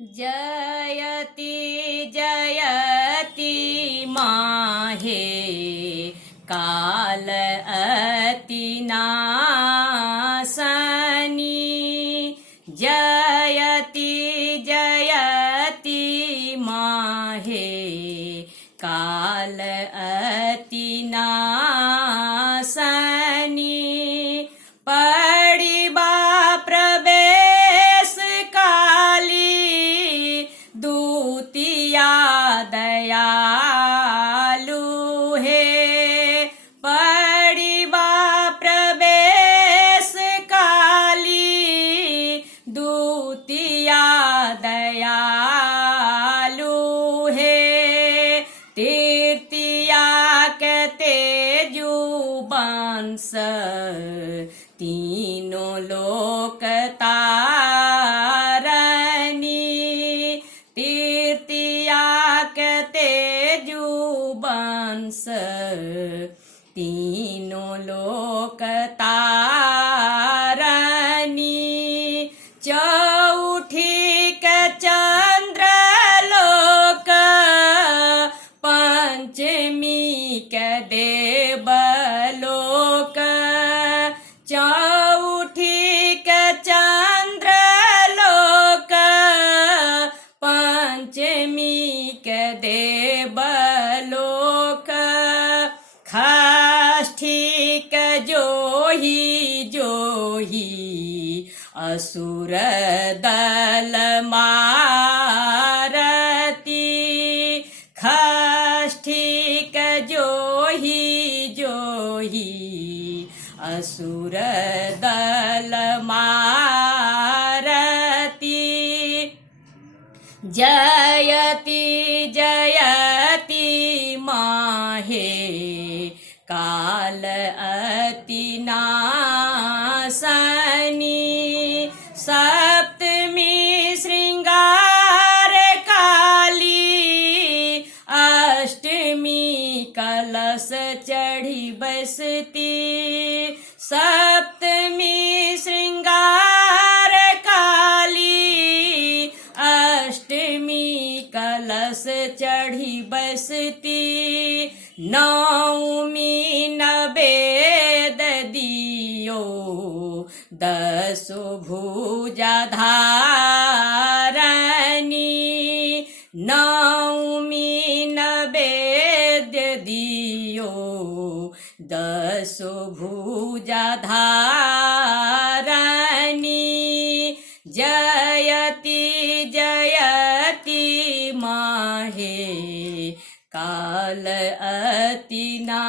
जयति जयति माहे काल अति नासनी। जयति जयति माहे काल अति नासनी। पड़िबा प्रवेश काली दूतिया दयालु हे। पड़िबा प्रवेश काली दूतिया दयालु हे। तीर्तिया के तेजु बंस तीनों लोक तारनी। तीर्तिया के तेजु बंस तीनों लोक तारनी। चौठी के चंद्र लोक पंचमी के देवलोक। चौठी के चंद्र लोक पंचमी के देवलोक। षष्ठी के जोही जोही असुर दल मारती। षष्ठी के जोही जोही असुर दल मारती। जयति जयति माहे काल अति नासनी। सप्तमी श्रृंगार काली अष्टमी कलश चढ़ी बसती। सप्तमी श्रृंगार काली अष्टमी कलश चढ़ी बसती। नवमी नवेद दियो दसो भुजा धारनी। नवमी नवेद्य दियो दसो भुजा धारनी। जयति जयति माहे काल अति ना